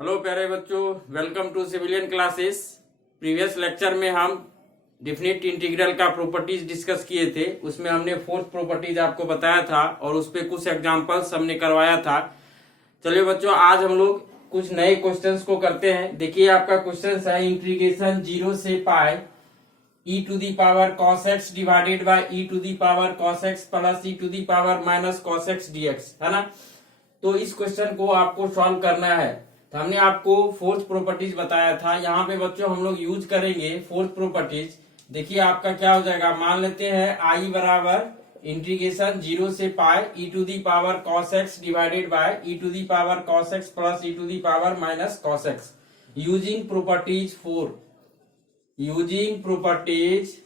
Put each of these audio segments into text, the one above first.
Hello प्यारे बच्चों, welcome to civilian classes. Previous lecture में हम डिफिनिट इंटीग्रल का प्रॉपर्टीज डिस्कस किए थे। उसमें हमने फोर्थ प्रॉपर्टीज आपको बताया था और उस पर कुछ एग्जांपल्स हमने करवाया था। चलिए बच्चों, आज हम लोग कुछ नए क्वेश्चंस को करते हैं। देखिए आपका क्वेश्चन है इंटीग्रेशन 0 से pi e to the power cos x divided by e to the power cos x plus e to the power minus cos x dx, है ना। तो इस क्वेश्चन को आपको सॉल्व करना है। तो हमने आपको फोर्थ प्रॉपर्टीज बताया था। यहाँ पे बच्चों हम लोग यूज करेंगे फोर्थ प्रॉपर्टीज। देखिए आपका क्या हो जाएगा, मान लेते हैं आई बराबर इंटीग्रेशन 0 से pi e to the power cos x divided by e to the power cos x plus e to the power minus cos x using properties 4। Using properties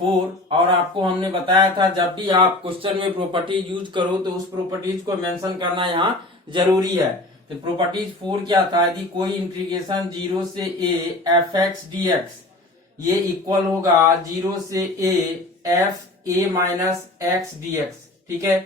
4। और आपको हमने बताया था जब भी आप क्वेश्चन में प्रॉपर्टीज यूज करो तो उस प्रॉपर्टीज को मेंशन करना यहाँ जरूरी है। तो प्रॉपर्टीज 4 क्या था, यदि कोई इंटीग्रेशन 0 से a F x d x ये इक्वल होगा 0 से a F A minus x d x. ठीक है,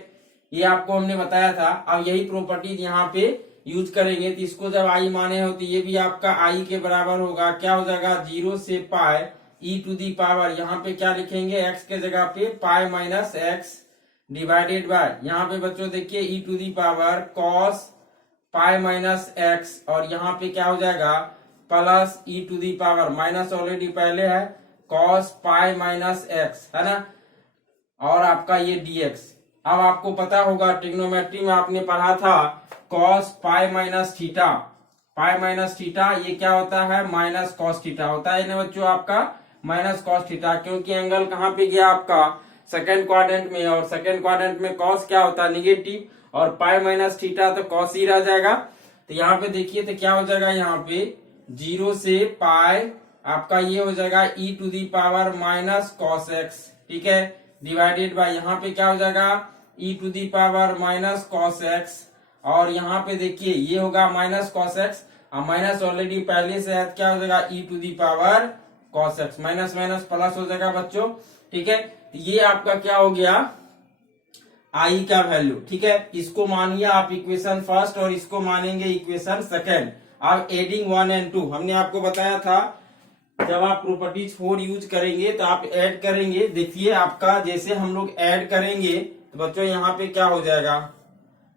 ये आपको हमने बताया था। अब यही प्रॉपर्टीज यहाँ पे यूज करेंगे। तो इसको जब आई माने हो तो ये भी आपका आई के बराबर होगा। क्या हो जाएगा, 0 से pi e to the power, यहाँ पे क्या लिखेंगे, x के जगह पे pi minus x divided by, यहाँ पे बच्चों देखिए e to the power cos pi minus x, और यहाँ पे क्या हो जाएगा plus e to the power minus already पहले है cos पाई माइनस एक्स, है ना, और आपका ये dx। अब आपको पता होगा ट्रिग्नोमेट्री में आपने पढ़ा था cos pi minus theta, pi minus theta ये क्या होता है, माइनस कॉस थीटा होता है ना बच्चों, आपका माइनस कॉस थीटा, क्योंकि एंगल कहाँ पे गया आपका सेकेंड क्वाड्रेंट में, और सेकेंड क्वाड्रेंट में कॉस क्या होता है, निगेटिव, और पाई माइनस थीटा तो कॉस ही रह जाएगा। तो यहाँ पे देखिए तो क्या हो जाएगा, यहाँ पे 0 से पाई आपका ये हो जाएगा e to the power minus cos x, ठीक है, डिवाइडेड बाय यहाँ पे क्या हो जाएगा e to the power minus cos x, और यहाँ पे देखिए ये होगा माइनस कॉस एक्स, और माइनस ऑलरेडी पहले से है, क्या हो जाएगा e to the power cos x, minus minus plus हो जाएगा बच्चों। ठीक है, ये आपका क्या हो गया i का वैल्यू। ठीक है, इसको मानिए आप इक्वेशन फर्स्ट और इसको मानेंगे इक्वेशन सेकेंड। अब एडिंग 1 एंड 2 हमने आपको बताया था जब आप प्रॉपर्टीज 4 यूज करेंगे तो आप ऐड करेंगे। देखिए आपका जैसे हम लोग ऐड करेंगे तो बच्चों यहाँ पे क्या हो जाएगा,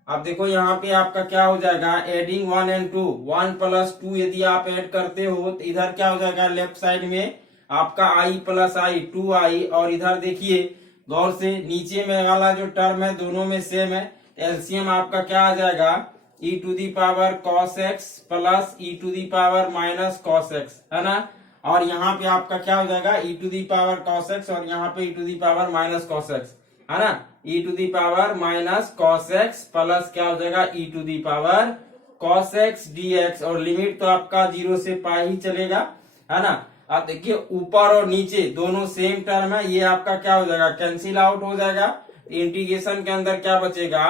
अब देखो यहाँ पे आपका क्या हो जाएगा, एडिंग 1 एंड 2, 1 प्लस 2 यदि आप ऐड करते हो तो इधर क्या हो जाएगा, लेफ्ट साइड में आपका i प्लस आई 2i, और इधर देखिए गौर से नीचे में वाला जो टर्म है दोनों में सेम है। एलसीएम आपका क्या आ जाएगा, e to the power cos x plus e to the power minus cos x, है ना, और यहाँ पे आपका क्या हो जाएगा e to the power cos x, और यहाँ पे e to the power minus cos x, है ना, e to the power minus cos x plus क्या हो जाएगा e to the power cos x dx, और लिमिट तो आपका 0 से पाई ही चलेगा, है ना। अब देखिए ऊपर और नीचे दोनों सेम टर्म है, ये आपका क्या हो जाएगा, कैंसिल आउट हो जाएगा। इंटीग्रेशन के अंदर क्या बचेगा,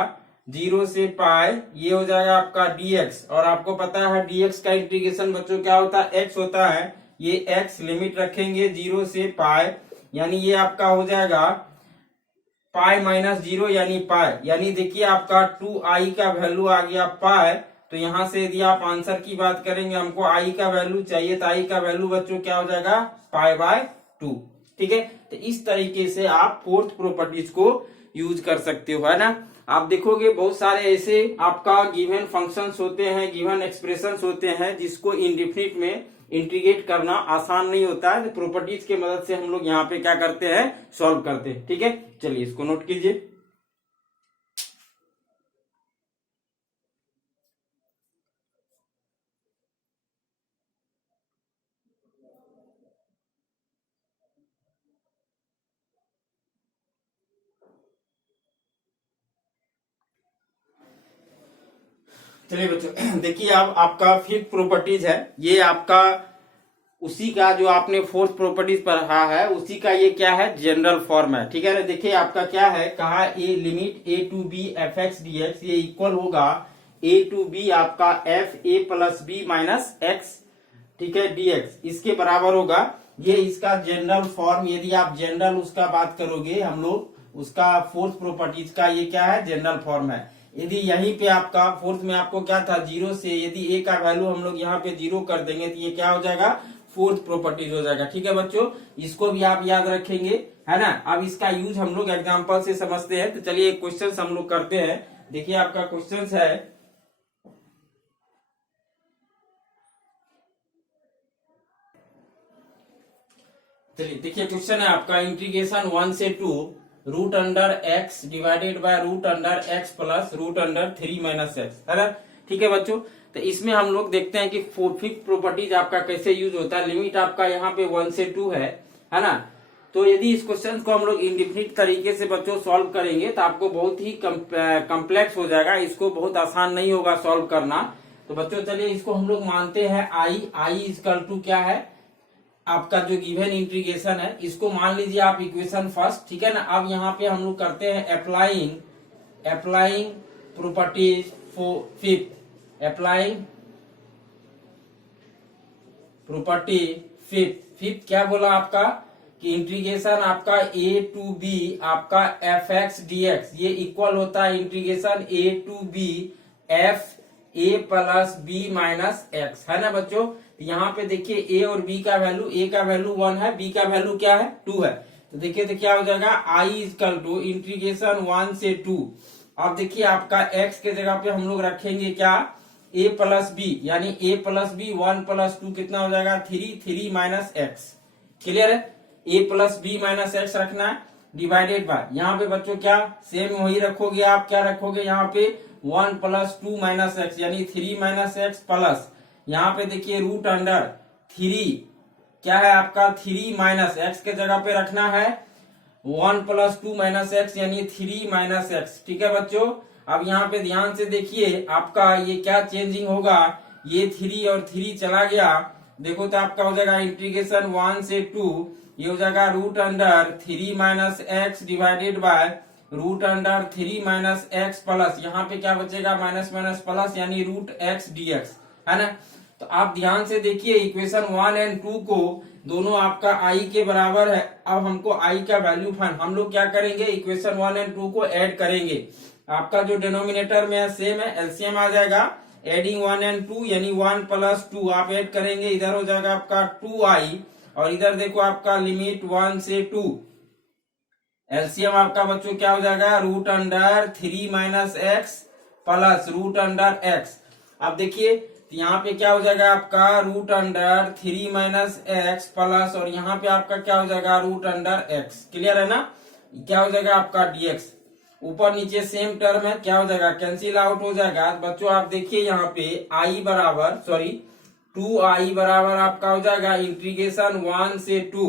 0 से पाई ये हो जाएगा आपका dx, और आपको पता है dx का इंटीग्रेशन बच्चों क्या होता है, x होता है। ये x लिमिट रखेंगे 0 से पाई, यानी ये आपका हो जाएगा पाई माइनस 0 यानी पाई, यानी देखिए आपका 2i का वैल्यू आ गया पाई। तो यहां से यदि आप आंसर की बात करेंगे, हमको i का वैल्यू चाहिए, तो i का वैल्यू बच्चों क्या हो जाएगा, पाई बाय 2। ठीक है, तो इस तरीके से आप फोर्थ प्रॉपर्टीज को यूज कर सकते हो, है ना। आप देखोगे बहुत सारे ऐसे आपका गिवन फंक्शंस होते हैं, गिवन एक्सप्रेशंस होते हैं जिसको इंडेफिनिट में इंटीग्रेट करना आसान नहीं होता है। तो प्रॉपर्टीज के मदद से हम लोग यहाँ पे क्या करते हैं, सॉल्व करते हैं। ठीक है, चलिए इसको नोट कीजिए। चलिए बच्चों देखिए, अब आपका फिफ्थ प्रॉपर्टीज है, ये आपका उसी का जो आपने फोर्थ प्रॉपर्टीज पढ़ा है उसी का ये क्या है, जनरल फॉर्म है। ठीक है ना, देखिए आपका क्या है, कहा a limit a to b f x d x ये इक्वल होगा a टू बी आपका f a plus b minus x, ठीक है, dx इसके बराबर होगा। ये इसका जनरल फॉर्म, यदि आप जनरल उसका बात करोगे हम लोग उसका फोर्थ प्रॉपर्टीज का ये क्या है, जनरल फॉर्म है। यदि यहीं पे आपका फोर्थ में आपको क्या था, 0 से यदि a का वैल्यू हम लोग यहाँ पे 0 कर देंगे तो ये क्या हो जाएगा, फोर्थ प्रॉपर्टीज हो जाएगा। ठीक है बच्चों, इसको भी आप याद रखेंगे, है ना। अब इसका यूज हम लोग एग्जाम्पल से समझते हैं। तो चलिए क्वेश्चन हम लोग करते हैं। देखिए आपका क्वेश्चन है, चलिए देखिए क्वेश्चन है आपका, इंटीग्रेशन 1 से 2 root under x divided by root under x plus root under 3 minus x, है ना। ठीक है बच्चों, तो इसमें हम लोग देखते हैं कि फिफ्थ प्रॉपर्टीज आपका कैसे यूज होता है। लिमिट आपका यहाँ पे 1 से 2 है ना। तो यदि इस क्वेश्चन को हम लोग इंडिफिनिट तरीके से बच्चों सॉल्व करेंगे तो आपको बहुत ही कम्प्लेक्स हो जाएगा, इसको बहुत आसान नहीं होगा सॉल्व करना। तो बच्चों चलिए इसको हम लोग मानते हैं आई इक्वल टू क्या है, आपका जो गिवन इंटीग्रेशन है, इसको मान लीजिए आप इक्वेशन फर्स्ट, ठीक है ना। अब यहाँ पे हम लोग करते हैं applying properties for fifth, applying property fifth क्या बोला आपका कि इंटीग्रेशन आपका a टू b आपका fx dx ये इक्वल होता है integration a to b f a plus b minus x, है ना बच्चों। यहाँ पे देखिए a और b का वैल्यू, a का वैल्यू 1 है, b का वैल्यू क्या है 2 है। तो देखिए तो क्या हो जाएगा, i इक्वल टू इंटीग्रेशन 1 से 2। अब देखिए आपका x के जगह पे हम लोग रखेंगे क्या, a प्लस बी, यानी a प्लस बी 1 प्लस 2 कितना हो जाएगा 3 माइनस एक्स। क्लियर है, a plus b minus x रखना है, डिवाइडेड बाय यहाँ पे बच्चों क्या सेम वही रखोगे आप, क्या रखोगे यहाँ पे 1 प्लस 2 माइनस एक्स यानी 3 माइनस एक्स प्लस यहाँ पे देखिए रूट अंडर 3 क्या है आपका 3 माइनस एक्स के जगह पे रखना है 1 प्लस 2 माइनस एक्स यानी 3 माइनस एक्स। ठीक है बच्चों, अब यहाँ पे ध्यान से देखिए आपका ये क्या चेंजिंग होगा, ये 3 और 3 चला गया, देखो तो आपका हो जाएगा इंटीग्रेशन 1 से 2 ये हो जाएगा root under 3 minus x divided by root under 3 minus x plus यहाँ पे क्या बचेगा माइनस माइनस प्लस यानी रूट एक्स डीएक्स, है ना। तो आप ध्यान से देखिए इक्वेशन 1 एंड 2 को दोनों आपका i के बराबर है। अब हमको i का वैल्यू फाइंड, हम लोग क्या करेंगे इक्वेशन 1 एंड 2 को ऐड करेंगे। आपका जो डिनोमिनेटर में है सेम है, एलसीएम आ जाएगा, एडिंग 1 एंड 2 यानी 1 प्लस 2 आप ऐड करेंगे, इधर हो जाएगा आपका 2i और इधर देखो आपका लिमिट 1 से 2, एलसीएम आपका बच्चों क्या हो जाएगा root under 3 minus x plus root under x. अब देखिए यहाँ पे क्या हो जाएगा आपका root under 3 minus x plus और यहाँ पे आपका क्या हो जाएगा रूट अंडर एक्स। क्लियर है ना, क्या हो जाएगा आपका डीएक्स, ऊपर नीचे सेम टर्म है, क्या हो जाएगा कैंसिल आउट हो जाएगा। बच्चों आप देखिए यहाँ पे i बराबर 2i बराबर आपका हो जाएगा इंटीग्रेशन 1 से 2,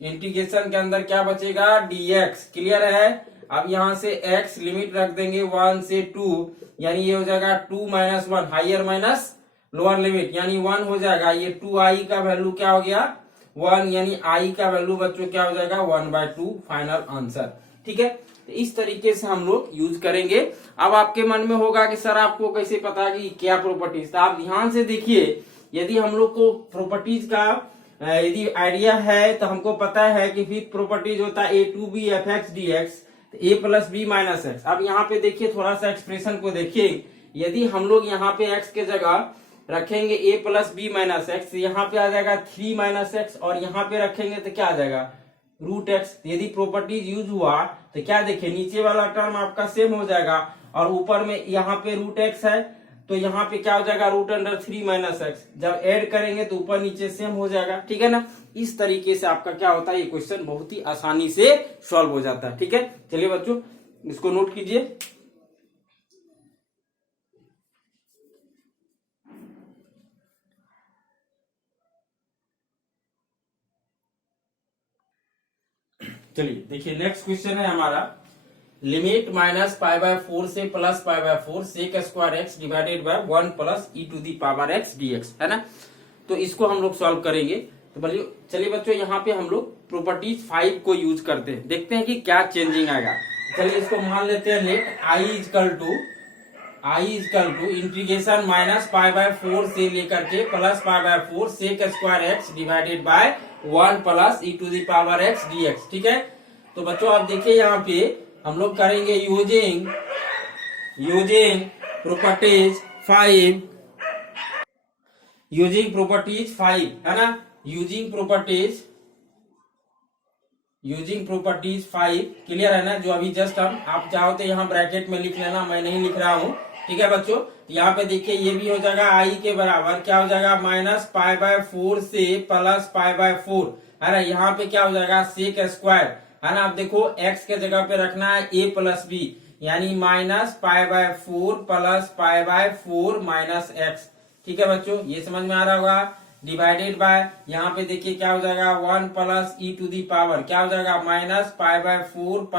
इंटीग्रेशन के अंदर क्या बचेगा dx। क्लियर है, अब यहाँ से x लिमिट रख देंगे 1 से 2 यानी ये हो जाएगा 2 minus 1 higher minus lower limit यानी 1 हो जाएगा, ये 2i का वैल्यू क्या हो गया 1 यानी i का वैल्यू बच्चों क्या हो जाएगा 1/2 फाइनल आंसर। ठीक है, तो इस तरीके से हम लोग यूज करेंगे। अब आपके मन में होगा कि सर आपको कैसे पता कि क्या प्रॉपर्टीज, तो आप ध्यान से देखिए यदि हम लोग को प्रॉपर्टीज का यदि आइडिया है तो हमको पता है कि फिफ्थ प्रॉपर्टीज होता है a to b f x d x a plus b minus x. अब यहाँ पे देखिए थोड़ा सा एक्सप्रेशन को देखिए, यदि हम लोग यहाँ पे x के जगह रखेंगे a plus b minus x, यहाँ पे आ जाएगा 3 माइनस एक्स और यहाँ पे रखेंगे तो क्या आ जाएगा रूट एक्स। यदि प्रॉपर्टीज यूज हुआ तो क्या देखिए नीचे वाला टर्म आपका सेम हो जाएगा और ऊपर में यहाँ पे रूट एक्स है तो यहाँ पे क्या हो जाएगा रूट अंडर 3 माइनस एक्स, जब ऐड करेंगे तो ऊपर नीचे सेम हो जाएगा। ठीक है ना, इस तरीके से आपका क्या होता है ये क्वेश्चन बहुत ही आसानी से सॉल्व हो जाता है। ठीक है, चलिए बच्चों इसको नोट कीजिए। चलिए देखिए नेक्स्ट क्वेश्चन है हमारा, लिमिट माइनस π/4 से plus π/4 sec square x divided by 1 plus e to the power x dx, है ना। तो इसको हम लोग सॉल्व करेंगे। तो चलिए बच्चों यहाँ पे हम लोग प्रॉपर्टीज 5 को यूज करते हैं, देखते हैं कि क्या चेंजिंग आएगा। चलिए इसको मान लेते हैं let i equal to integration minus π/4 से लेकर के plus π/4 sec square x divided by 1 plus e to the power x dx. ठीक है, तो बच्चों आप देखिए यहाँ पे हम लोग करेंगे using using properties 5, using properties 5 है ना, यूजिंग प्रॉपर्टीज 5 क्लियर है ना, जो अभी जस्ट हम, आप चाहो तो यहाँ ब्रैकेट में लिख लेना, मैं नहीं लिख रहा हूँ, ठीक है बच्चों। यहाँ पे देखिए ये भी हो जाएगा आई के बराबर, क्या हो जाएगा -π/4 से +π/4 है ना, यहाँ पे क्या हो जाएगा सेक स्क्वायर है ना। अब देखो x के जगह पे रखना है a + b, यानी -π/4 + π/4 - x, ठीक है बच्चों, ये समझ में आ रहा होगा। डिवाइडेड बाय, यहाँ पे देखिए क्या हो जाएगा 1 + e⁻, क्या हो जाएगा -π/4 +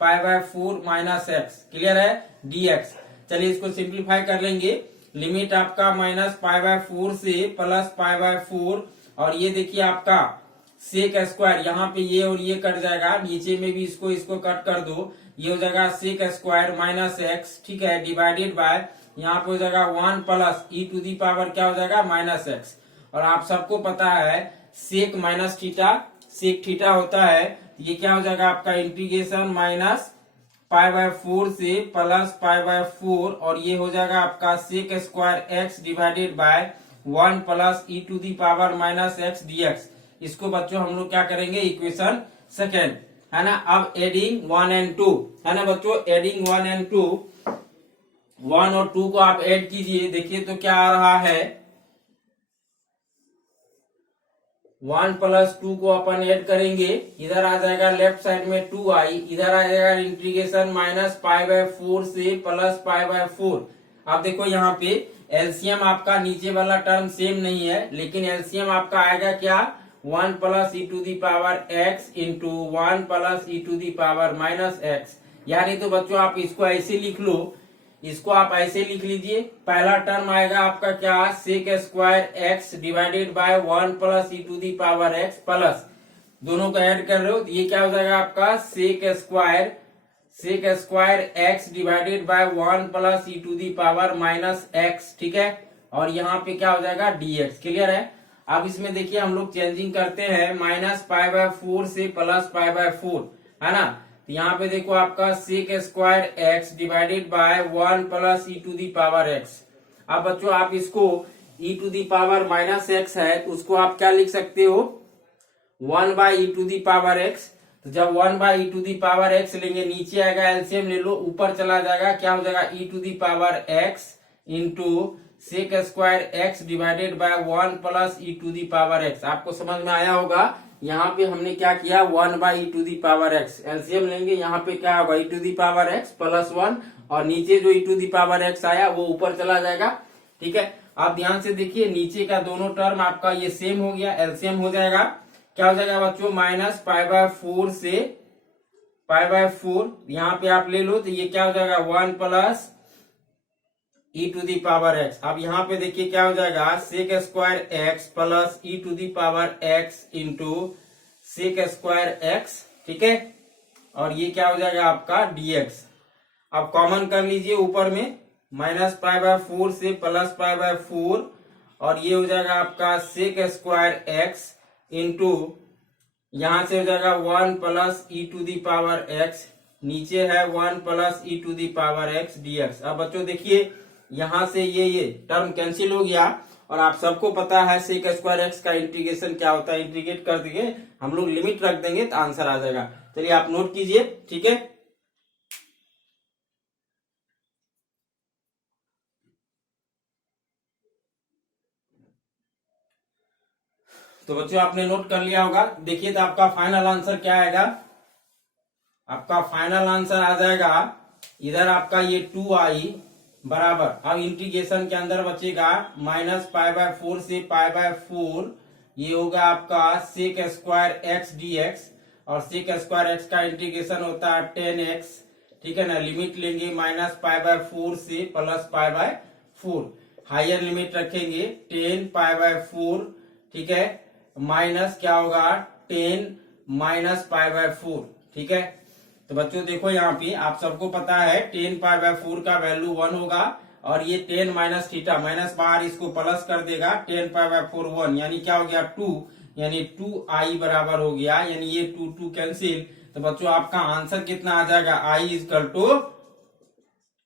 π/4 - x, क्लियर है, dx। चलिए इसको सिंप्लीफाई कर लेंगे, लिमिट आपका -π/4 से +π/4, और ये देखिए आपका सेक स्क्वायर, यहाँ पे ये और ये कट जाएगा, नीचे में भी इसको कट कर दो, ये हो जाएगा सेक स्क्वायर -x, ठीक है, डिवाइडेड बाय, यहाँ पे हो जाएगा 1 + e⁻, क्या हो जाएगा -x। और आप सबको पता है sec minus theta, sec theta होता है, ये क्या हो जाएगा आपका इंटीग्रेशन -π/4 से +π/4, और ये हो जाएगा आपका sec square x divided by 1 + e⁻ -x dx। इसको बच्चों हम लोग क्या करेंगे, इक्वेशन सेकेंड है ना। अब एडिंग 1 और 2 है ना बच्चों, एडिंग 1 और 2, 1 और 2 को आप ऐड कीजिए, देखिए तो क्या आ रहा है, 1 + 2 को अपन ऐड करेंगे, इधर आ जाएगा लेफ्ट साइड में 2i, इधर आ जाएगा इंटीग्रेशन -π/4 से +π/4। अब देखो यहाँ पे एलसीएम आपका नीचे वाला टर्म सेम नहीं है, लेकिन एलसीएम आपका आएगा क्या 1 + e⁻x इंटू 1 + e⁻ -x, यानी तो बच्चों आप इसको ऐसे लिख लो, इसको आप ऐसे लिख लीजिए, पहला टर्म आएगा आपका क्या sec square x divided by 1 + e⁻x plus, दोनों को ऐड कर रहे हो तो ये क्या हो जाएगा आपका sec square x divided by 1 + e⁻ -x, ठीक है, और यहाँ पे क्या हो जाएगा dx, क्लियर है। अब इसमें देखिए हम लोग चेंजिंग करते हैं -π/4 से +π/4 है ना, तो यहाँ पे देखो आपका sec square x divided by 1 + e⁻x। अब बच्चों आप इसको e⁻ -x है तो उसको आप क्या लिख सकते हो 1/e⁻x, तो जब 1/e⁻x लेंगे नीचे आएगा एलसीएम ले लो, ऊपर चला जाएगा, क्या हो जाएगा e⁻x into sec square x divided by 1 + e⁻x। आपको समझ में आया होगा, यहाँ पे हमने क्या किया 1/e⁻x, एलसीएम लेंगे, यहाँ पे क्या होगा e⁻x +1, और नीचे जो e⁻x आया वो ऊपर चला जाएगा, ठीक है। आप ध्यान से देखिए नीचे का दोनों टर्म आपका ये सेम हो गया, एलसीएम हो जाएगा, क्या हो जाएगा बच्चों -π/4 से π/4, यहाँ पे आप ले लो तो ये क्या हो जाएगा 1 + e⁻x। अब यहाँ पे देखिए क्या हो जाएगा sec square x plus e⁻x into sec square x, ठीक है, और ये क्या हो जाएगा आपका dx। अब कॉमन कर लीजिए ऊपर में -π/4 से +π/4, और ये हो जाएगा आपका सेक स्क्वायर x इंटू यहां से हो जाएगा 1 + e⁻x, नीचे है 1 + e⁻x dx। अब बच्चों देखिए यहां से ये टर्म कैंसिल हो गया, और आप सबको पता है सेक स्क्वायर एक्स का इंटीग्रेशन क्या होता है, इंटीग्रेट कर देंगे हम लोग, लिमिट रख देंगे तो आंसर आ जाएगा। चलिए आप नोट कीजिए, ठीक है। तो बच्चों आपने नोट कर लिया होगा, देखिए तो आपका फाइनल आंसर क्या आएगा, आपका फाइनल आंसर आ जाएगा इधर आपका ये 2i बराबर, अब इंटीग्रेशन के अंदर बचेगा -π/4 से π/4, ये होगा आपका सेक स्क्वायर x dx, और सेक स्क्वायर x का इंटीग्रेशन होता है 10x, ठीक है ना, लिमिट लेंगे -π/4 से +π/4, हायर लिमिट रखेंगे 10π/4, ठीक है, माइनस क्या होगा 10 - π/4, ठीक है। तो बच्चों देखो यहाँ पे आप सबको पता है 10π/4 का वैल्यू 1 होगा, और ये 10 माइनस थीटा, माइनस बाहर इसको प्लस कर देगा, 10π/4 1, यानी क्या हो गया 2, यानी 2i बराबर हो गया, यानी ये 2 कैंसिल, तो बच्चों आपका आंसर कितना आ जाएगा i =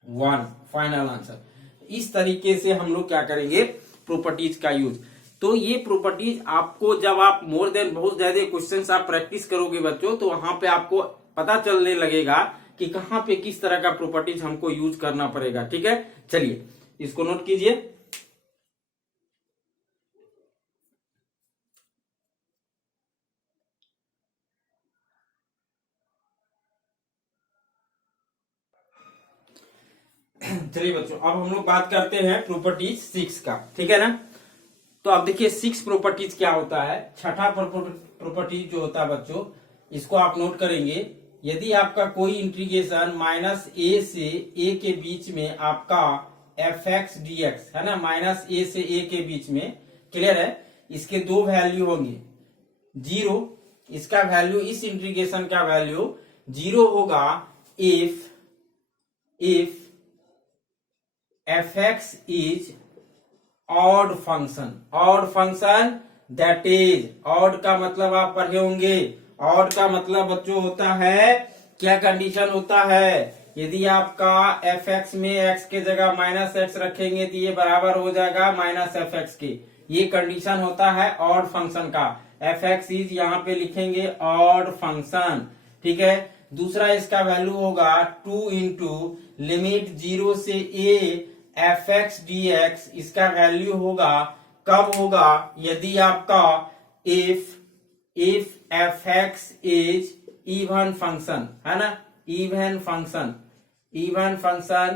1 फाइनल आंसर। इस तरीके से हम लोग क्या करेंगे प्रॉपर्टीज का यूज। तो ये प्रॉपर्टीज आपको जब आप मोर देन बहुत ज्यादा क्वेश्चंस आप प्रैक्टिस करोगे बच्चों, तो वहां पे आपको पता चलने लगेगा कि कहाँ पे किस तरह का प्रॉपर्टीज हमको यूज करना पड़ेगा। ठीक है, चलिए इसको नोट कीजिए। चलिए बच्चों, अब हम लोग बात करते हैं प्रॉपर्टीज 6 का। ठीक है ना, तो अब देखिए 6 प्रॉपर्टीज क्या होता है। छठा प्रॉपर्टीज जो होता है बच्चों, इसको आप नोट करेंगे। यदि आपका कोई इंटीग्रेशन -a से a के बीच में आपका fx dx है ना, -a से a के बीच में, क्लियर है, इसके दो वैल्यू होंगे 0। इसका वैल्यू, इस इंटीग्रेशन का वैल्यू 0 होगा if fx is odd function. Odd function that is, odd का मतलब आप पढ़े होंगे, ऑड का मतलब बच्चों होता है, क्या कंडीशन होता है, यदि आपका fx में x के जगह -x रखेंगे तो ये बराबर हो जाएगा -fx के। ये कंडीशन होता है ऑड फंक्शन का। fx इज यहाँ पे लिखेंगे ऑड फंक्शन। ठीक है, दूसरा इसका वैल्यू होगा 2 इंटू लिमिट 0 से a fx dx। इसका वैल्यू होगा, कब होगा, यदि आपका if fx is even function है ना, even function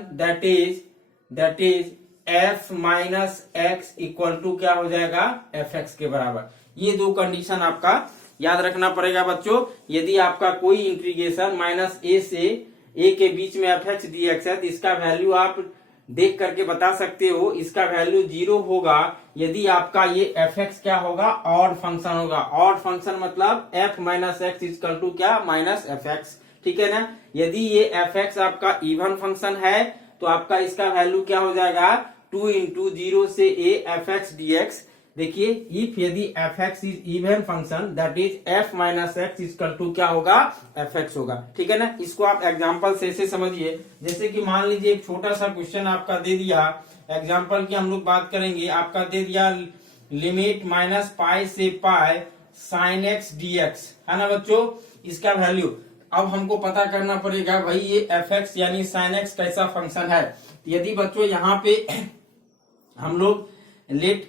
that is f minus x equal to क्या हो जाएगा fx के बराबर। ये दो कंडीशन आपका याद रखना पड़ेगा बच्चों। यदि आपका कोई इंटीग्रेशन -a से a के बीच में fx dx है, तो इसका वैल्यू आप देख करके बता सकते हो, इसका वैल्यू 0 होगा यदि आपका ये fx क्या होगा, ऑड फंक्शन होगा। ऑड फंक्शन मतलब f minus x equal to क्या, -fx। ठीक है ना, यदि ये fx आपका इवन फंक्शन है तो आपका इसका वैल्यू क्या हो जाएगा, 2 इंटू 0 से a fx dx। देखिए इफ यदि fx is even function that is f minus x equal to क्या होगा, fx होगा। ठीक है ना, इसको आप एग्जांपल से ऐसे समझिए। जैसे कि मान लीजिए एक छोटा सा क्वेश्चन आपका दे दिया, एग्जांपल की हम लोग बात करेंगे, आपका दे दिया लिमिट -π से π sin x dx है ना बच्चों, इसका वैल्यू। अब हमको पता करना पड़ेगा भाई ये fx यानी sin x कैसा फंक्शन है। यदि बच्चों यहाँ पे हम लोग लेट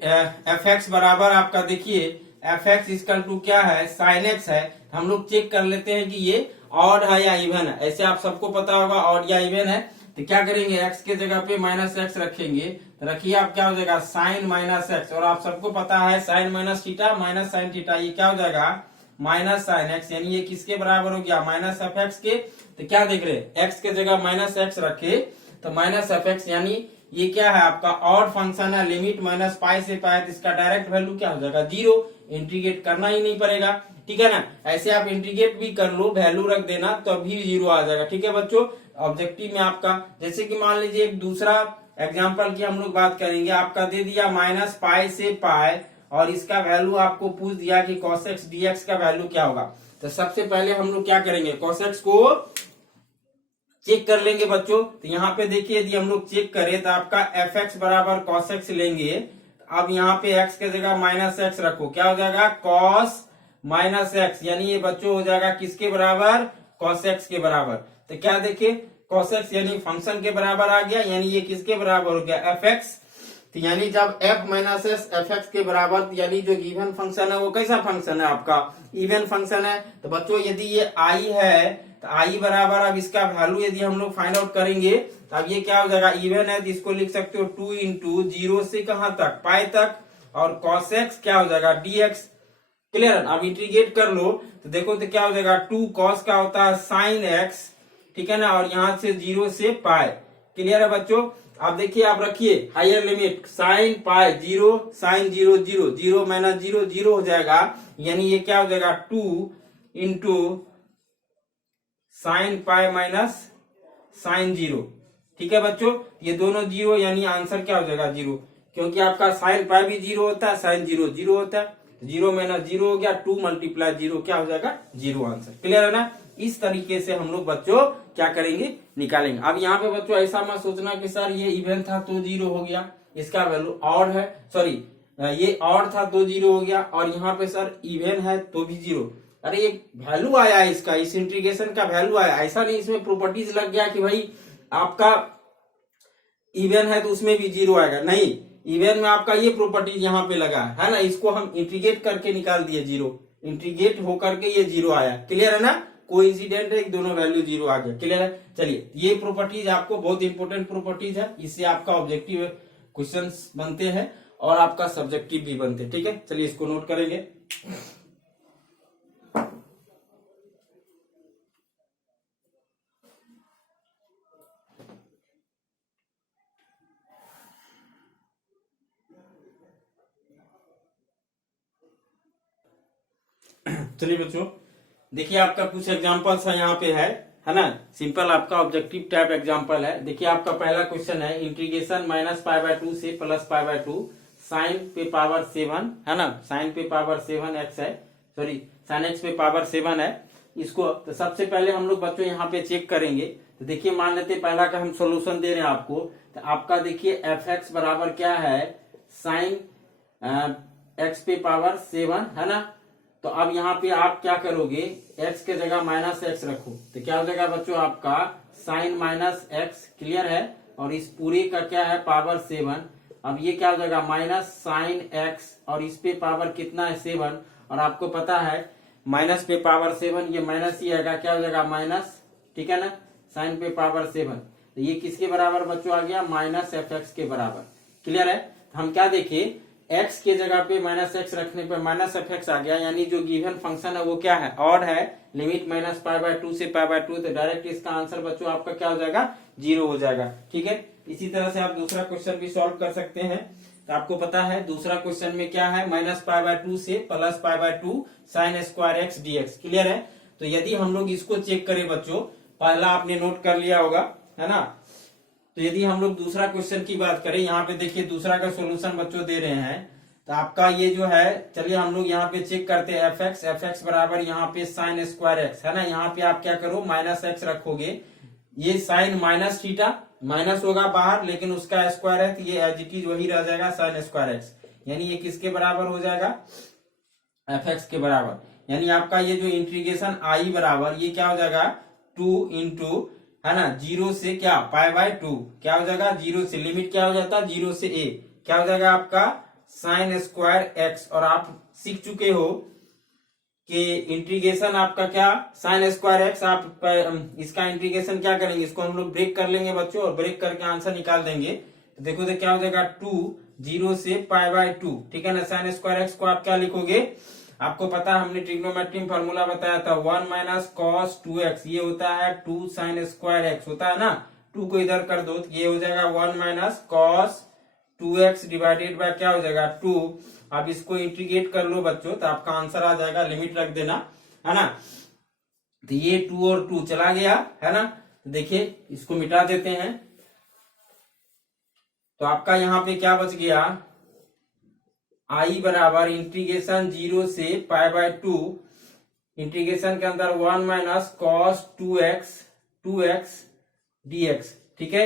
fx बराबर आपका देखिए fx इक्वल टू क्या है, sin x है, हम लोग चेक कर लेते हैं कि ये ऑड है या इवन है। ऐसे आप सबको पता होगा ऑड या इवन है, तो क्या करेंगे x के जगह पे -x रखेंगे, तो रखिए आप क्या हो जाएगा sin -x, और आप सबको पता है sin minus theta minus sine theta, ये क्या हो जाएगा -sin x, यानी ये किसके बराबर हो गया, -fx के। तो क्या देख रहे x के जगह -x रखे तो -fx, यानी ये क्या है आपका ऑड फंक्शन है, लिमिट -π से π, तो इसका डायरेक्ट वैल्यू क्या हो जाएगा 0। इंटीग्रेट करना ही नहीं पड़ेगा। ठीक है ना, ऐसे आप इंटीग्रेट भी कर लो, वैल्यू रख देना तो अभी 0 आ जाएगा। ठीक है बच्चों, ऑब्जेक्टिव में आपका, जैसे कि मान लीजिए एक दूसरा एग्जाम्पल की हम लोग बात करेंगे, आपका दे दिया -π से π और इसका वैल्यू आपको पूछ दिया कि cos x dx का वैल्यू क्या होगा। तो सबसे पहले हम लोग क्या करेंगे, cos x को चेक कर लेंगे बच्चों। तो यहाँ पे देखिए यदि हम लोग चेक करें तो आपका fx बराबर cos x लेंगे। अब यहाँ पे x के जगह -x रखो, क्या हो जाएगा cos -x, यानी ये बच्चों हो जाएगा किसके बराबर, cos x के बराबर। तो क्या देखिए cos x यानी फंक्शन के बराबर आ गया, यानी ये किसके बराबर हो गया fx। तो यानी जब f माइनस एस fx के बराबर, यानी जो गिवन फंक्शन है वो कैसा फंक्शन है आपका, इवन फंक्शन है। तो बच्चों यदि ये i है तो i बराबर, अब इसका वैल्यू यदि हम लोग फाइंड आउट करेंगे तो अब ये क्या हो जाएगा, इवन है तो इसको लिख सकते हो 2 इंटू 0 से कहां तक, पाई तक, और cos x क्या हो जाएगा dx। क्लियर, अब इंटीग्रेट कर लो तो देखो तो क्या हो जाएगा, 2 cos का होता है sin x, ठीक है ना, और यहाँ से 0 से पाई। क्लियर है बच्चों। अब देखिए आप रखिए हायर लिमिट sin पाई 0 sin 0 0 0 माइनस 0 0 हो जाएगा, यानी ये क्या हो जाएगा 2 into sin pi minus sin 0। ठीक है बच्चों, ये दोनों 0, यानी आंसर क्या हो जाएगा 0, क्योंकि आपका sin पाई भी 0 होता है, sin 0 0 होता है, 0 माइनस 0 हो गया, 2 मल्टीप्लाई 0 क्या हो जाएगा 0 आंसर। क्लियर है ना। इस तरीके से हम लोग बच्चों क्या करेंगे, निकालेंगे। अब यहाँ पे बच्चों ऐसा मत सोचना कि सर ये इवन था तो 0 हो गया, इसका वैल्यू ऑड है, सॉरी ये ऑड था तो 0 हो गया, और यहाँ पे सर इवन है तो भी 0। अरे ये वैल्यू आया इसका, इस इंटीग्रेशन का वैल्यू आया, ऐसा नहीं इसमें प्रॉपर्टीज लग गया कि भाई आपका इवन है तो उसमें भी 0 आएगा, नहीं, इवन में आपका ये प्रॉपर्टीज यहाँ पे लगा है ना, इसको हम इंटीग्रेट करके निकाल दिए 0, इंटीग्रेट होकर के ये 0 आया। क्लियर है ना, कोइंसिडेंट है, दोनों वैल्यू 0 आ गया। क्लियर है, चलिए ये प्रॉपर्टीज आपको बहुत इंपॉर्टेंट प्रॉपर्टीज है, इससे आपका ऑब्जेक्टिव क्वेश्चंस बनते हैं और आपका सब्जेक्टिव भी बनते हैं। ठीक है, चलिए इसको नोट करेंगे। चलिए बच्चों देखिए, आपका कुछ एग्जांपल्स है यहाँ पे है ना, सिंपल आपका ऑब्जेक्टिव टाइप एग्जांपल है। देखिए आपका पहला क्वेश्चन है इंटीग्रेशन -π/2 से +π/2 साइन पे पावर 7 है ना, साइन पे पावर 7 x है, सॉरी साइन x पे पावर 7 है। इसको तो सबसे पहले हम लोग बच्चों यहाँ पे चेक करेंगे। तो देखिए मान लेते पहला का हम सोल्यूशन दे रहे हैं आपको, तो आपका देखिए fx बराबर क्या है, साइन x पे पावर 7 है ना। तो अब यहाँ पे आप क्या करोगे, x के जगह -x रखो, तो क्या हो जाएगा बच्चों आपका साइन -x। क्लियर है, और इस पूरे का क्या है पावर 7। अब ये क्या हो जाएगा माइनस साइन x, और इस पे पावर कितना है 7, और आपको पता है माइनस पे पावर 7 ये माइनस ही आएगा, क्या हो जाएगा माइनस, ठीक है ना, साइन पे पावर 7। तो ये किसके बराबर बच्चों आ गया, -fx के बराबर। क्लियर है, हम क्या देखिए x के जगह पे -x रखने पे -fx आ गया, यानी जो गिवन फंक्शन है वो क्या है, ऑड है, लिमिट -π/2 से π/2, तो डायरेक्ट इसका आंसर बच्चों आपका क्या हो जाएगा 0 हो जाएगा। ठीक है, इसी तरह से आप दूसरा क्वेश्चन भी सॉल्व कर सकते हैं। तो आपको पता है दूसरा क्वेश्चन में क्या है, -π/2 से +π/2 sin square x dx। Clear है, तो यदि हम लोग इसको चेक करें बच्चों, पहला आपने नोट कर लिया होगा है ना। तो यदि हम लोग दूसरा क्वेश्चन की बात करें, यहाँ पे देखिए दूसरा का सॉल्यूशन बच्चों दे रहे हैं, तो आपका ये जो है, चलिए हम लोग यहाँ पे चेक करते हैं fx बराबर यहाँ पे साइन स्क्वायर x है ना। यहाँ पे आप क्या करो -x रखोगे, ये साइन माइनस थीटा, माइनस होगा बाहर लेकिन उसका स्क्वायर है, तो ये एज इट इज वही रह जाएगा साइन स्क्वायर x, यानी ये किसके बराबर हो जाएगा fx के बराबर। यानी आपका ये जो इंटीग्रेशन आई बराबर ये क्या हो जाएगा 2 इंटू है ना 0 से क्या π/2, क्या हो जाएगा 0 से, लिमिट क्या हो जाता है 0 से a, क्या हो जाएगा आपका साइन स्क्वायर x। और आप सीख चुके हो कि इंटीग्रेशन आपका क्या साइन स्क्वायर x, आप इसका इंटीग्रेशन क्या करेंगे, इसको हम लोग ब्रेक कर लेंगे बच्चों, और ब्रेक करके आंसर निकाल देंगे। तो देखो तो क्या हो जाएगा 2 0 से π/2, ठीक है ना। साइन स्क्वायर x को आप क्या लिखोगे, आपको पता है हमने ट्रिग्नोमेट्री में फॉर्मूला बताया था 1 - cos 2x, ये होता है 2 sin स्क्वायर x होता है ना। 2 को इधर कर दो तो ये हो जाएगा 1 - cos 2x डिवाइडेड बाय क्या हो जाएगा 2। अब इसको इंटीग्रेट कर लो बच्चों, तो आपका आंसर आ जाएगा, लिमिट रख देना है ना। तो ये 2 और 2 चला गया है ना। तो देखिए इसको मिटा देते हैं, तो आपका यहाँ पे क्या बच गया, आई बराबर इंटीग्रेशन 0 से π/2, इंटीग्रेशन के अंदर 1 - cos 2x dx। ठीक है,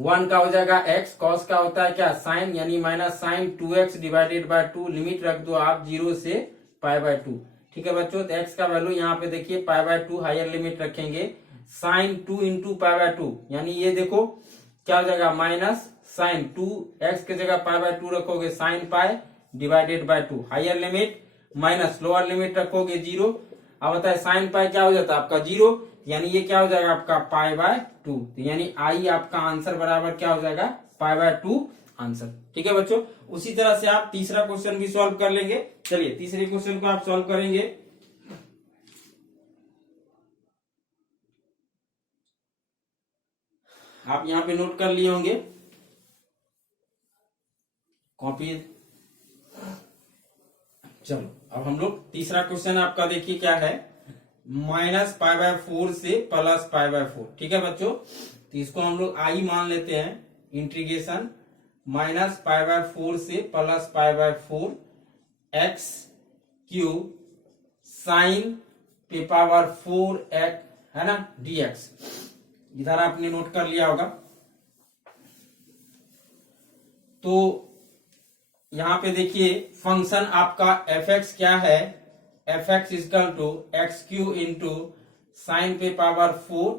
1 का हो जाएगा x, cos का होता है क्या साइन, यानी minus sine 2x divided by 2, limit रख दो आप 0 से π/2। ठीक है बच्चों, तो x का वैल्यू यहाँ पे देखिए π/2 हायर लिमिट रखेंगे, साइन 2 इंटू π/2, यानी ये देखो क्या हो जाएगा माइनस साइन 2x के जगह π/2 रखोगे sine pi divided by 2, higher limit minus lower limit रखोगे 0। अब बताए साइन पाई क्या हो जाता है आपका 0, यानी ये क्या हो जाएगा आपका π/2, तो यानी आई आपका आंसर बराबर क्या हो जाएगा π/2 आंसर। ठीक है बच्चों, उसी तरह से आप तीसरा क्वेश्चन भी सॉल्व कर लेंगे। चलिए तीसरे क्वेश्चन को आप सॉल्व करेंगे। आप यहाँ पे नोट कर लिए होंगे कॉपी। चलो अब हम लोग तीसरा क्वेश्चन आपका देखिए क्या है, -π/4 से +π/4। ठीक है बच्चों, तो इसको हम लोग आई मान लेते हैं, इंटीग्रेशन -π/4 से +π/4 x³ साइन पे पावर 4x है ना dx। इधर आपने नोट कर लिया होगा। तो यहां पे देखिए फंक्शन आपका fx क्या है, fx equal to x cube into sine पे पावर 4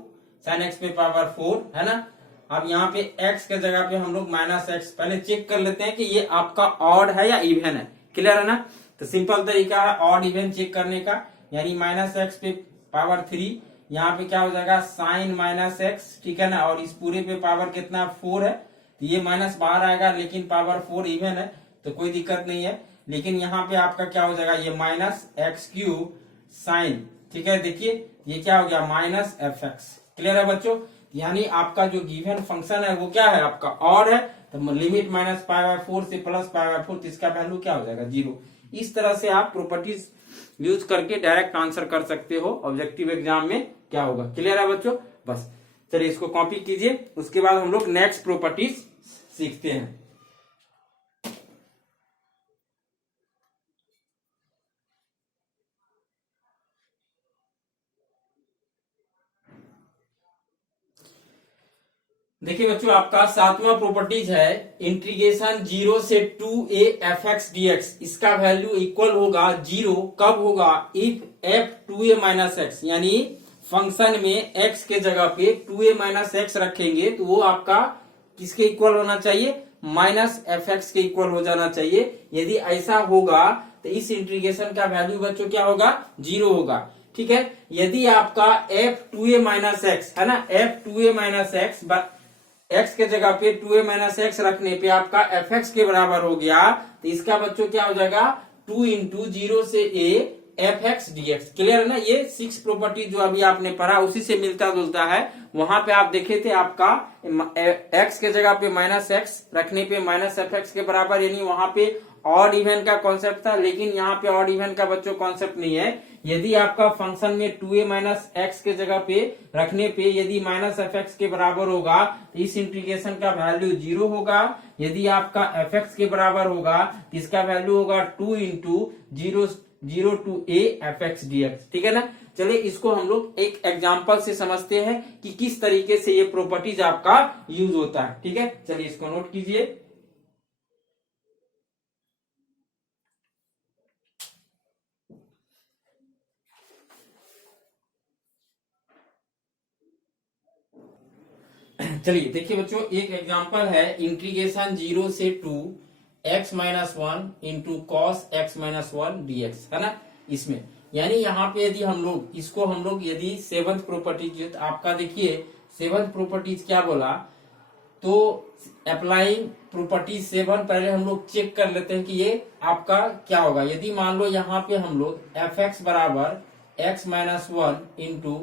साइन एक्स पे पावर 4 है ना। अब यहाँ पे x के जगह पे हम लोग -x पहले चेक कर लेते हैं कि ये आपका ऑड है या इवन है। क्लियर है ना। तो सिंपल तरीका है ऑड इवन चेक करने का, यानी -x पे पावर 3, यहाँ पे क्या हो जाएगा साइन -x, ठीक है ना। और इस पूरे पे पावर कितना 4 है, तो ये माइनस बाहर आएगा, लेकिन पावर 4 इवन है तो कोई दिक्कत नहीं है। लेकिन यहाँ पे आपका क्या हो जाएगा ये -x³ साइन, ठीक है। देखिए ये क्या हो गया -fx। क्लियर है बच्चों। यानी आपका जो गिवन फंक्शन है वो क्या है आपका ऑड है, तो लिमिट -π/4 से +π/4, तो इसका वैल्यू क्या हो जाएगा 0। इस तरह से आप प्रॉपर्टीज यूज करके डायरेक्ट आंसर कर सकते हो ऑब्जेक्टिव एग्जाम में क्या होगा। क्लियर है बच्चों। बस चलिए इसको कॉपी कीजिए, उसके बाद हम लोग नेक्स्ट प्रॉपर्टीज सीखते हैं। देखिए बच्चों आपका 7वां प्रॉपर्टीज है इंटीग्रेशन 0 से 2a fx dx। इसका वैल्यू इक्वल होगा 0 कब होगा, if f 2a minus x, यानी फंक्शन में x के जगह पे 2a माइनस एक्स रखेंगे तो वो आपका किसके इक्वल होना चाहिए, -fx के इक्वल हो जाना चाहिए। यदि ऐसा होगा तो इस इंटीग्रेशन का वैल्यू बच्चों क्या होगा 0 होगा। ठीक है। यदि आपका f 2a माइनस एक्स है ना, f 2a minus x x के जगह पे 2a माइनस एक्स रखने पे आपका fx के बराबर हो गया, तो इसका बच्चों क्या हो जाएगा 2 इंटू 0 से a fx dx। क्लियर है ना। ये 6 प्रॉपर्टी जो अभी आपने पढ़ा उसी से मिलता जुलता है। वहां पे आप देखे थे आपका x के जगह पे -x रखने पे -fx के बराबर, यानी वहां पे ऑड इवन का कॉन्सेप्ट था, लेकिन यहाँ पे ऑड इवन का बच्चों कॉन्सेप्ट नहीं है। यदि आपका फंक्शन में 2a माइनस एक्स के जगह पे रखने पे यदि -fx के बराबर होगा तो इस इंटीग्रेशन का वैल्यू 0 होगा। यदि आपका fx के बराबर होगा तो इसका वैल्यू होगा 2 into 0 to a fx dx। ठीक है ना। चलिए इसको हम लोग एक एग्जांपल से समझते हैं कि किस तरीके से ये प्रॉपर्टीज आपका यूज होता है। ठीक है, चलिए इसको नोट कीजिए। चलिए देखिए बच्चों एक एग्जांपल है इंटीग्रेशन 0 से 2 x minus 1 into cos x minus 1 dx है ना। इसमें यानी यहाँ पे यदि हम लोग यदि 7th प्रॉपर्टीज, आपका देखिए 7th प्रॉपर्टीज क्या बोला, तो अप्लाइंग प्रॉपर्टी 7 पहले हम लोग चेक कर लेते हैं कि ये आपका क्या होगा। यदि मान लो यहाँ पे हम लोग fx बराबर x माइनस 1 इंटू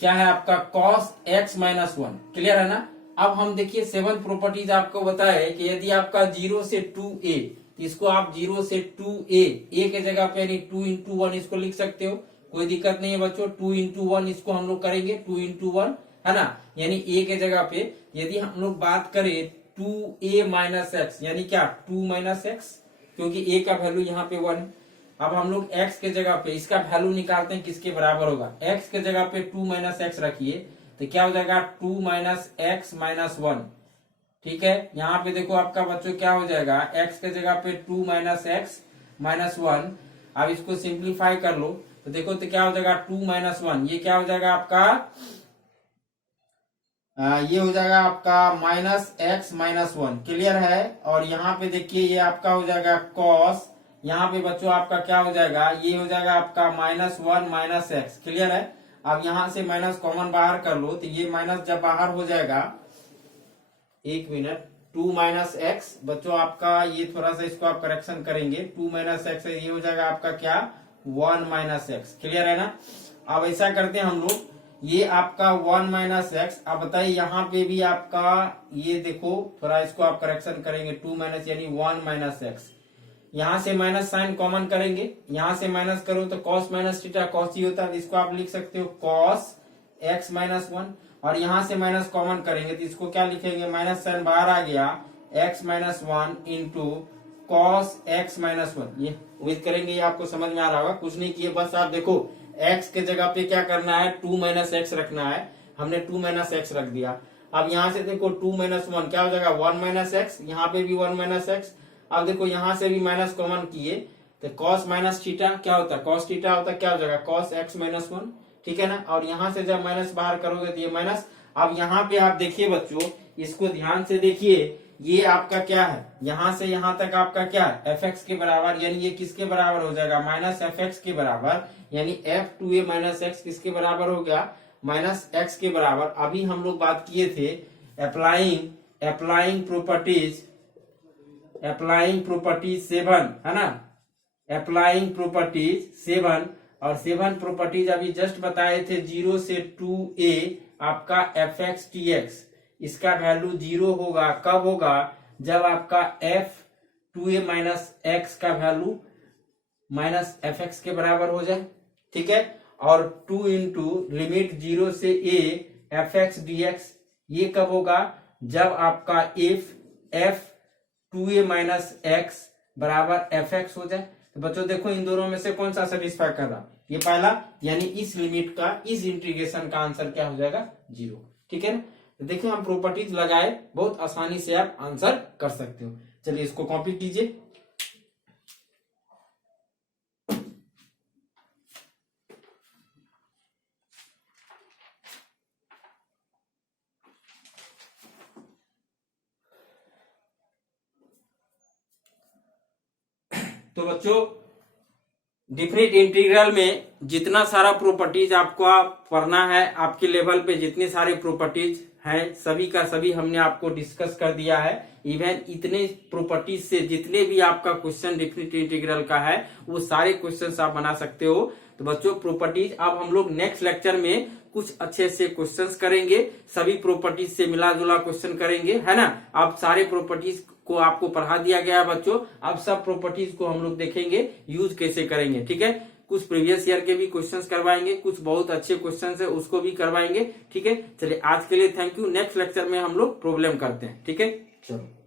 क्या है आपका cos x माइनस 1। क्लियर है ना। अब हम देखिए 7th प्रॉपर्टीज आपको बताए कि यदि आपका 0 से 2a, तो इसको आप 0 से 2a a के जगह पे यानी 2 इंटू 1 इसको लिख सकते हो, कोई दिक्कत नहीं है बच्चों। 2 इंटू 1 इसको हम लोग करेंगे 2 इंटू 1 है ना, यानी a के जगह पे यदि हम लोग बात करें 2a माइनस एक्स, यानी क्या 2 माइनस एक्स, क्योंकि a का वैल्यू यहाँ पे 1 है। अब हम लोग x के जगह पे इसका वैल्यू निकालते हैं किसके बराबर होगा, x के जगह पे 2 माइनस एक्स रखिए तो क्या हो जाएगा 2 माइनस एक्स माइनस 1। ठीक है, यहाँ पे देखो आपका बच्चों क्या हो जाएगा x के जगह पे 2 माइनस एक्स माइनस 1। अब इसको सिंप्लीफाई कर लो तो देखो तो क्या हो जाएगा 2 माइनस 1, ये क्या हो जाएगा आपका ये हो जाएगा आपका माइनस एक्स माइनस 1। क्लियर है। और यहाँ पे देखिए ये आपका हो जाएगा कॉस, यहाँ पे बच्चों आपका क्या हो जाएगा, ये हो जाएगा आपका -1 माइनस एक्स। क्लियर है। अब यहाँ से माइनस कॉमन बाहर कर लो तो ये माइनस जब बाहर हो जाएगा, एक मिनट, 2 माइनस एक्स बच्चों आपका ये थोड़ा सा इसको आप करेक्शन करेंगे, 2 माइनस एक्स ये हो जाएगा आपका क्या 1 माइनस एक्स। क्लियर है ना। अब ऐसा करते हैं हम लोग, ये आपका 1 माइनस एक्स। अब बताइए यहाँ पे भी आपका ये देखो थोड़ा इसको आप करेक्शन करेंगे 2 माइनस यानी 1 माइनस एक्स, यहां से माइनस साइन कॉमन करेंगे, यहां से माइनस करो तो कॉस माइनस थीटा कॉस ही होता है, इसको आप लिख सकते हो कॉस एक्स माइनस 1। और यहां से माइनस कॉमन करेंगे तो इसको क्या लिखेंगे, माइनस साइन बाहर आ गया x minus 1 into cos x minus 1, ये उम्मीद करेंगे ये आपको समझ में आ रहा होगा। कुछ नहीं किए, बस आप देखो x के जगह पे क्या करना है, 2 माइनस एक्स रखना है। हमने 2 माइनस एक्स रख दिया। अब यहाँ से देखो 2 माइनस 1 क्या हो जाएगा, 1 माइनस एक्स, यहाँ पे भी 1 माइनस एक्स। अब देखो यहाँ से भी माइनस कॉमन किए तो कॉस माइनस थीटा क्या होता है, कॉस थीटा होता है, क्या हो जाएगा कॉस एक्स माइनस 1, ठीक है ना। और यहाँ से जब माइनस बाहर करोगे तो ये माइनस। अब यहाँ पे आप देखिए बच्चों, इसको ध्यान से देखिए, ये आपका क्या है, यहाँ से यहाँ तक आपका क्या है, एफ एक्स के बराबर, यानी ये किसके बराबर हो जाएगा, माइनस एफ एक्स के बराबर, यानी एफ टू ए माइनस एक्स किसके बराबर हो गया, माइनस एक्स के बराबर। अभी हम लोग बात किए थे अप्लाइंग प्रॉपर्टीज 7, है ना, अप्लाइंग प्रॉपर्टीज 7, और 7 प्रॉपर्टीज अभी जस्ट बताए थे 0 से 2a आपका एफ एक्स टी एक्स, इसका वैल्यू 0 होगा, कब होगा, जब आपका एफ 2a माइनस एक्स का वैल्यू माइनस एफ एक्स के बराबर हो जाए, ठीक है। और 2 इंटू लिमिट 0 से a F x d x, ये कब होगा, जब आपका एफ 2a माइनस एक्स बराबर एफ एक्स हो जाए। तो बच्चों देखो इन दोनों में से कौन सा सेटिस्फाई कर रहा, ये पहला, यानी इस लिमिट का, इस इंटीग्रेशन का आंसर क्या हो जाएगा 0, ठीक है ना। तो देखिए हम प्रॉपर्टीज लगाए, बहुत आसानी से आप आंसर कर सकते हो। चलिए इसको कॉपी कीजिए। तो बच्चों डिफरेंट इंटीग्रल में जितना सारा प्रॉपर्टीज आपको पढ़ना है, आपके लेवल पे जितने सारे प्रॉपर्टीज हैं सभी का सभी हमने आपको डिस्कस कर दिया है। इवन इतने प्रॉपर्टीज से जितने भी आपका क्वेश्चन डिफरेंट इंटीग्रल का है वो सारे क्वेश्चंस आप बना सकते हो। तो बच्चों प्रॉपर्टीज अब हम लोग नेक्स्ट लेक्चर में कुछ अच्छे से क्वेश्चंस करेंगे, सभी प्रॉपर्टीज से मिला जुला क्वेश्चन करेंगे, है ना। अब सारे प्रॉपर्टीज को आपको पढ़ा दिया गया है बच्चों, अब सब प्रॉपर्टीज को हम लोग देखेंगे यूज कैसे करेंगे, ठीक है। कुछ प्रीवियस ईयर के भी क्वेश्चंस करवाएंगे, कुछ बहुत अच्छे क्वेश्चंस है उसको भी करवाएंगे, ठीक है। चलिए आज के लिए थैंक यू। नेक्स्ट लेक्चर में हम लोग प्रॉब्लम करते हैं, ठीक है। चलो।